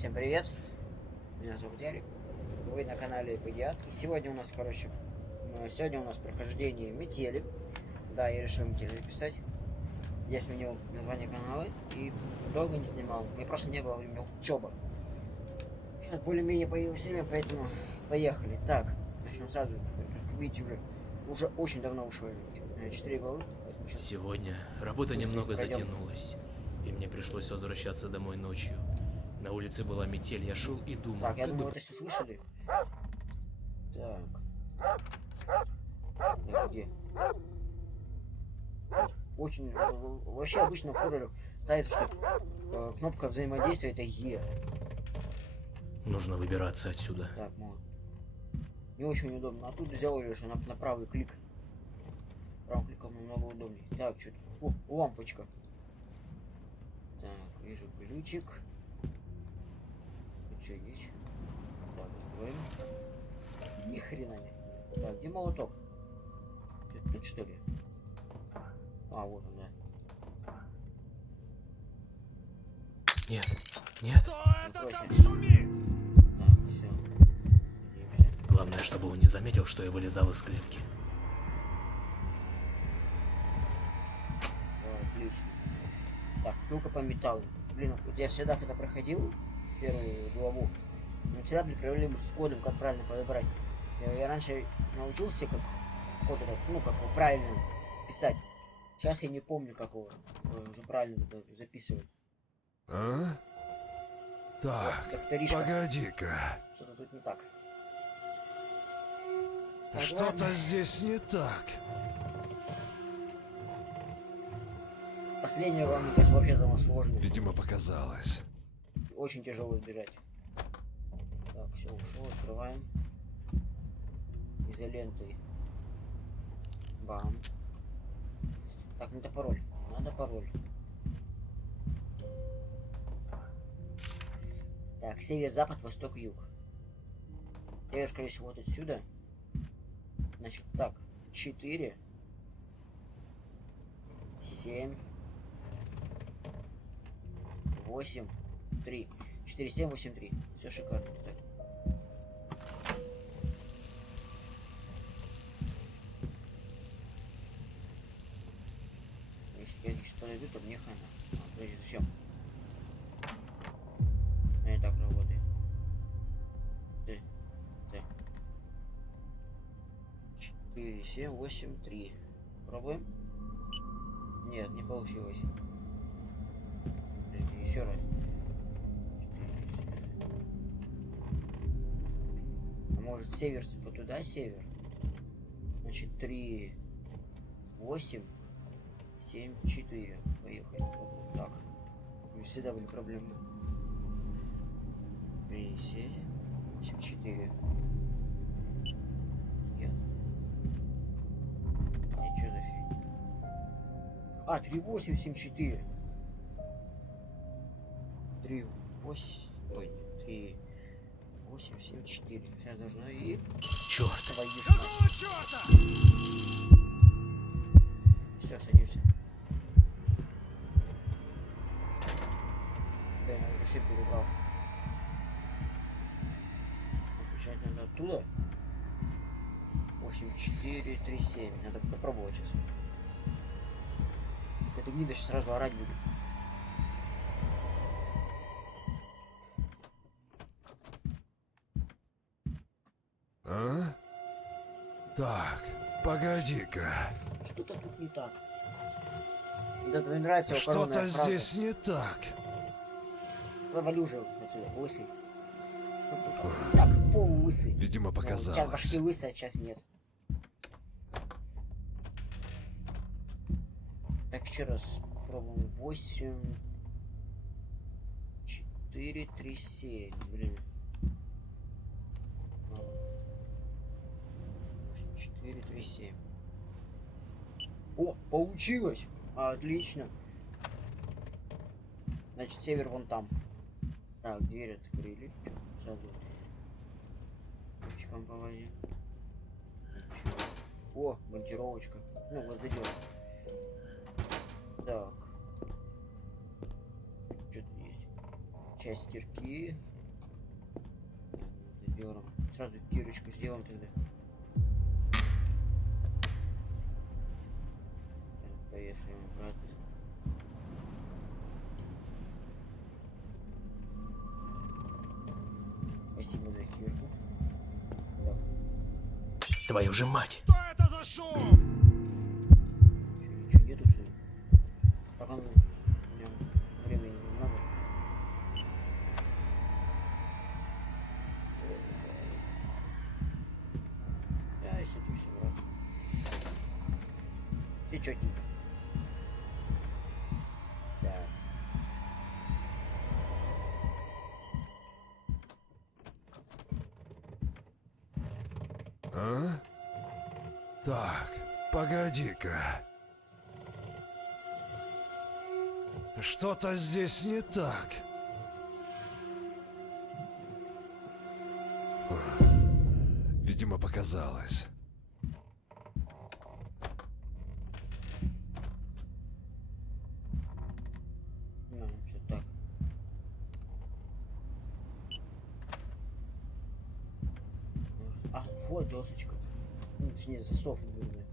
Всем привет, меня зовут Ярик, вы на канале Педиат, и сегодня у нас, прохождение метели. Да, я решил метели написать. Я сменил название канала и долго не снимал, мне просто не было времени учеба. Сейчас более-менее появилось время, поэтому поехали. Так, начнем сразу, как видите, уже очень давно ушло 4 главы. Сегодня работа немного затянулась, и мне пришлось возвращаться домой ночью. На улице была метель, я шел и думал. Так, я думаю, вы это все слышали. Так. Где? Очень... Вообще обычно в хоррорах ставится, что кнопка взаимодействия это Е. Нужно выбираться отсюда. Так, не очень удобно. А тут сделали, что на правый клик. Правым кликом намного удобнее. Так, что тут? О, лампочка. Так, вижу ключик. Тут что есть? Так, откроем. Ни хрена не. Так, где молоток? Тут что ли? А, вот он, да. Нет, нет. Кто это там шумит? Так, все. Главное, чтобы он не заметил, что я вылезал из клетки. Отлично. Так, пилка по металлу. Блин, вот я всегда, когда проходил первую главу, мне всегда были проблемы с кодом, как правильно подобрать. Я раньше научился, как код этот, как его правильно писать. Сейчас я не помню, как его уже правильно записывать. А? Так, погоди-ка. Что-то тут не так. Что-то здесь не так. Последняя глава, мне кажется, вообще самая сложная. Видимо, показалось. Очень тяжело избирать. Так, все, ушло, открываем. Изолентой. Бам. Так, надо пароль. Надо пароль. Так, север, запад, восток, юг. Я, скорее всего, вот отсюда. Значит, так, 4, 7, 8, 3. 4, 7, 8, 3. Все шикарно. Так. Если я сейчас подойду, то мне хана. Подожди, зачем? Не так работает. Да. 4, 7, 8, 3. Пробуем? Нет, не получилось. Еще раз. 4, 7. А может север вот туда север? Значит 3, 8, 7, 4. Поехали. Вот так. Всегда были проблемы. 3, 7, 8, 4. Нет. А, что за фигня? А, 3, 8, 7, 4. 3, 8, ой, 3, 8, 7, 4. Сейчас должно и... Черт! Твою ж мать. Какого черта? Все, садимся. Да, я уже все перебрал. Включать надо оттуда. 8, 4, 3, 7. Надо попробовать сейчас. Эта гнида сейчас сразу орать будет. А? Так, погоди-ка. Что-то тут не так. Да, мне нравится его Что-то коронная фраза. здесь не так. Вали уже отсюда, лысый. Так, полулысый. Видимо, Сейчас показалось. башки лысый, а сейчас нет. Так, еще раз пробуем. 8, 4, 3, 7. Блин. 8, 4, 3, 7. О, получилось! Отлично. Значит, север вон там. Так, дверь открыли. Сразу. Ручкам по воде. О, монтировочка. Ну, воздадем. Так. Что тут есть? Часть стирки. сапером. Сразу кирочку сделаем тогда. Так, повесим обратно. Спасибо за кирку. Так, Твою же мать! Что это за шум? ничего нету, что ли? Пока у меня времени немного. Да, если это все брат. Все четенько. Так. А? Так, погоди-ка. Что-то здесь не так. Видимо, показалось. Ну, все так. А, вот досочка. Ну, точнее, засов дверной.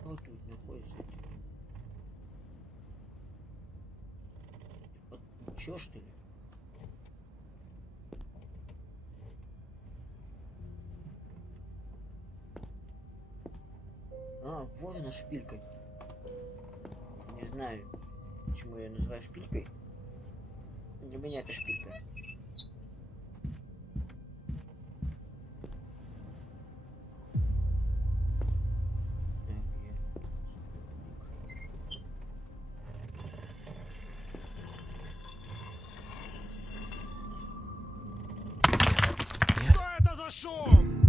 Что тут находится? Вот, ничего, что ли? А, вот она шпилька. Не знаю, почему я ее называю шпилькой. Для меня это шпилька. Так, Что это за шум?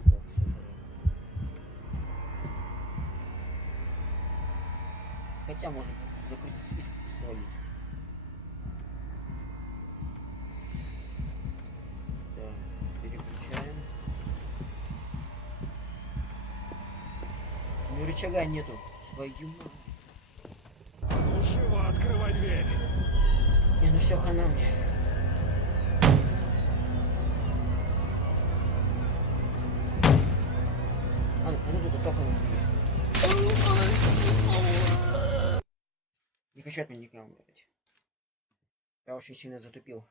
так, всё порядок. Хотя можно просто закрыть свист и свалить. Так, переключаем. Ну рычага нету. Твою мать. А ну, живо открывай дверь. Не, ну все, хана мне. А ну тут только не хочу от меня никого умирать. Я очень сильно затупил.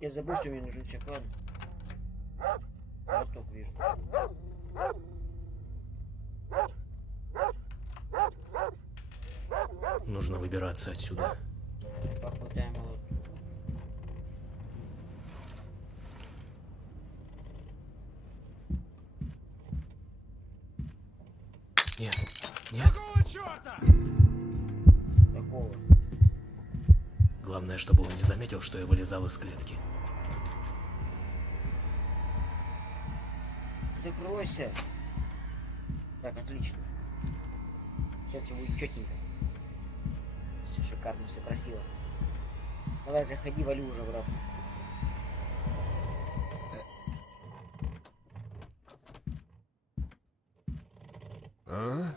Я забыл, что мне нужен чеклад. Вот только вижу. Нужно выбираться отсюда. Покладаем молоток. Нет, нет. Какого черта? Такого. Главное, чтобы он не заметил, что я вылезал из клетки. Закройся. Так, отлично. Сейчас его будет четенько. Все шикарно, все красиво. Давай, заходи, вали уже обратно. А?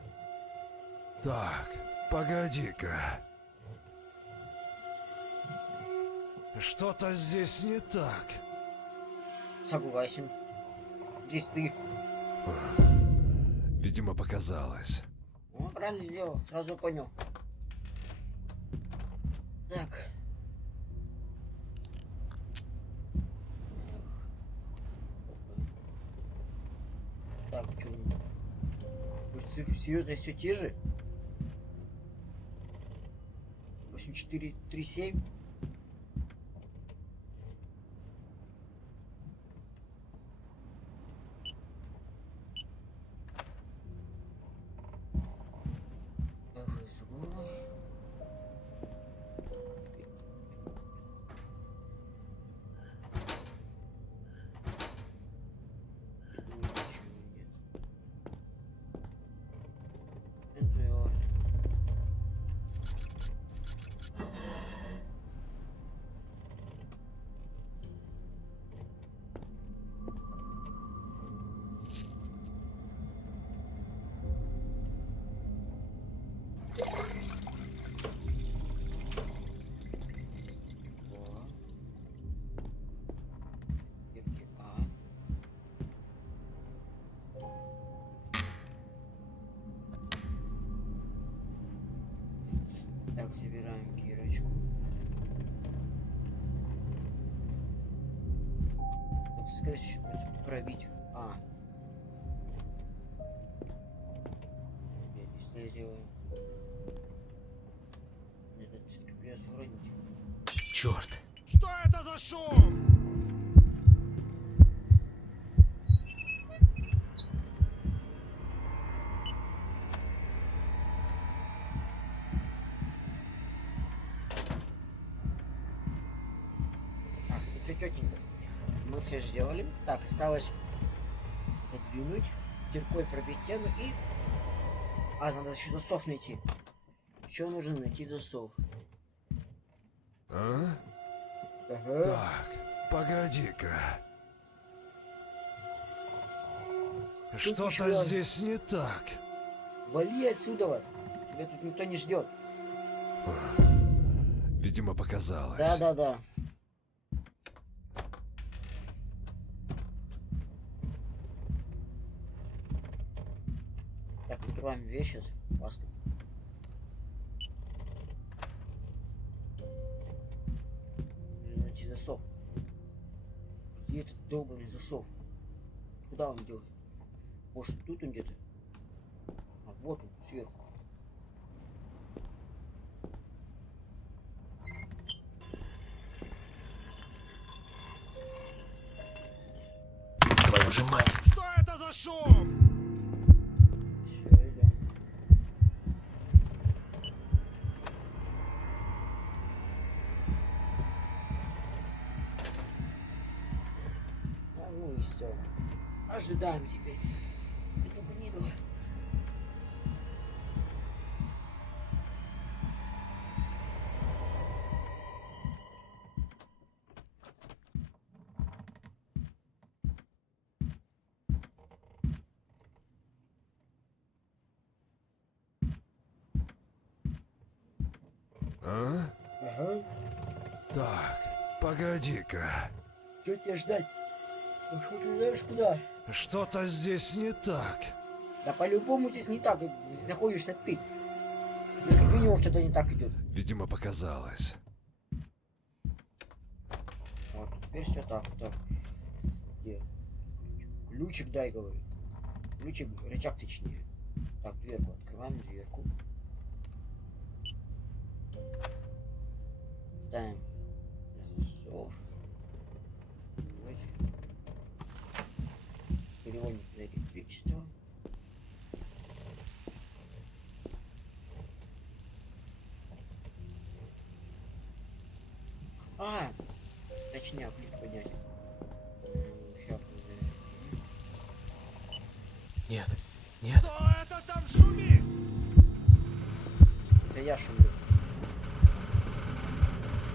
Так, погоди-ка. Что-то здесь не так. Согласен. Здесь ты. Видимо, показалось. Ну, правильно сделал, сразу понял. Так. Так, что? Цифры серьезно все те же? 8437. Собираем кирочку. Так сказать, что-то пробить. Если я делаю... Нет, это все-таки придется уронить. Черт! Что это за шум? Так, это все четенько. Мы все сделали. Так, осталось задвинуть, киркой пробить стену и... надо еще засов найти. Еще нужно найти засов. А? Ага. Так, погоди-ка. Что-то еще- здесь не так. Вали отсюда! Тебя тут никто не ждет. Видимо, показалось. Да. Так, открываем дверь сейчас. Классно. Нужно найти засов. Где этот долбанный засов? Куда он идет? Может, тут он где-то? А вот он, сверху. Твою же мать! Что это за шум? Все, идем. Ну и все. Ожидаем теперь. Эту гниду. А? Ага. Так, погоди-ка. Что тебе ждать? Ну что ты знаешь куда? Что-то здесь не так. Да по-любому здесь не так, здесь находишься ты. Ну, как минимум что-то не так идет. Видимо, показалось. Вот, теперь все так. Так. Где? Ключик дай, говорю. Ключик, рычаг точнее. Так, дверку. Открываем дверку. Ставим засов. Вот. Переводим на электричество. Точнее, плитку поднять. Ща, Нет, нет. Кто это там шумит? это я шумлю.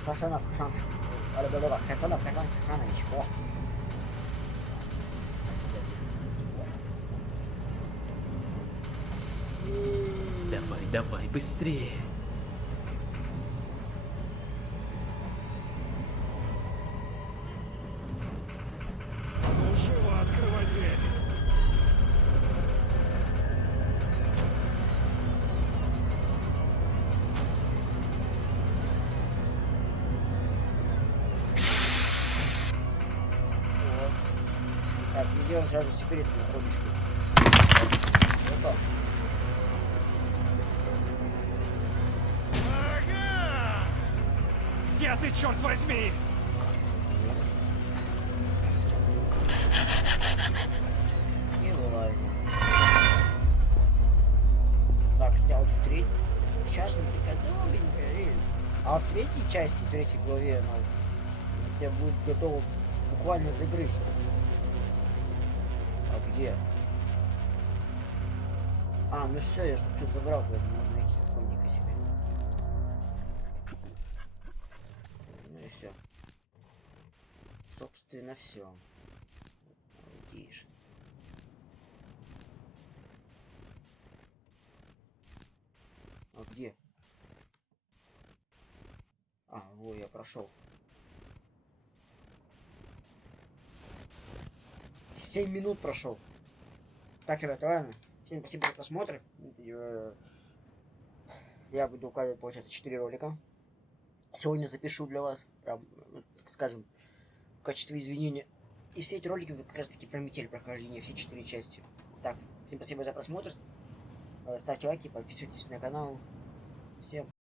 Хасанов, Хасанов. Хасанович. О. Давай, быстрее. А ну живо открывай дверь. Так, мы сделаем сразу секретную ходочку. Опа. Ага! Где ты, черт возьми? Не вылазим. Так, снял в треть. Сейчас он такая добренькая, видишь? А в третьей части, в третьей главе, она тебя будет готова буквально загрызть. А где? Ну все, я что-то все забрал, поэтому можно идти спокойненько себе. Ну и все. Собственно, все. Видишь. А где? Во, я прошел. 7 минут прошел. Так, ребята, ладно. Всем спасибо за просмотр. Я буду указывать, получается, 4 ролика. Сегодня запишу для вас, прям, ну, так скажем, в качестве извинения. И все эти ролики будут как раз таки про метель прохождения, все 4 части. Так, всем спасибо за просмотр. Ставьте лайки, подписывайтесь на канал. Всем